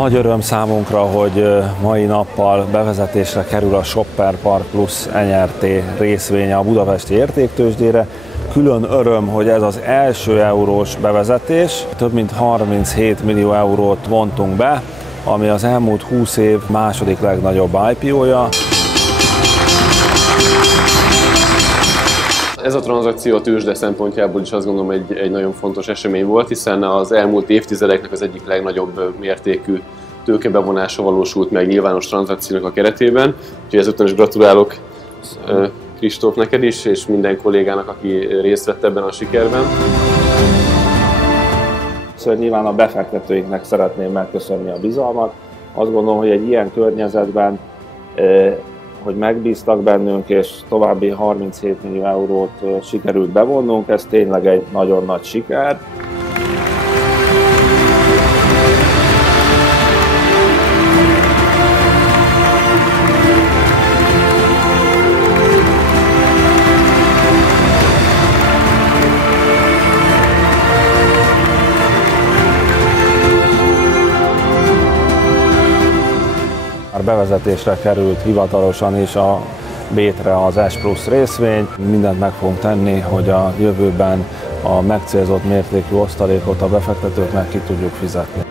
Nagy öröm számunkra, hogy mai nappal bevezetésre kerül a Shopper Park Plus NRT részvénye a budapesti értéktőzsdére. Külön öröm, hogy ez az első eurós bevezetés. Több mint 37 millió eurót vontunk be, ami az elmúlt 20 év második legnagyobb IPO-ja. Ez a tranzakció a tőzsde szempontjából is azt gondolom egy nagyon fontos esemény volt, hiszen az elmúlt évtizedeknek az egyik legnagyobb mértékű tőkebevonása valósult meg nyilvános tranzakciónak a keretében. Úgyhogy ezúttal is gratulálok Kristóf neked is, és minden kollégának, aki részt vett ebben a sikerben. Szóval nyilván a befektetőinknek szeretném megköszönni a bizalmat. Azt gondolom, hogy egy ilyen környezetben, hogy megbíztak bennünk, és további 37 millió eurót sikerült bevonnunk, ez tényleg egy nagyon nagy siker. Bevezetésre került hivatalosan is a BÉT-re az S+ részvény. Mindent meg fogunk tenni, hogy a jövőben a megcélzott mértékű osztalékot a befektetőknek ki tudjuk fizetni.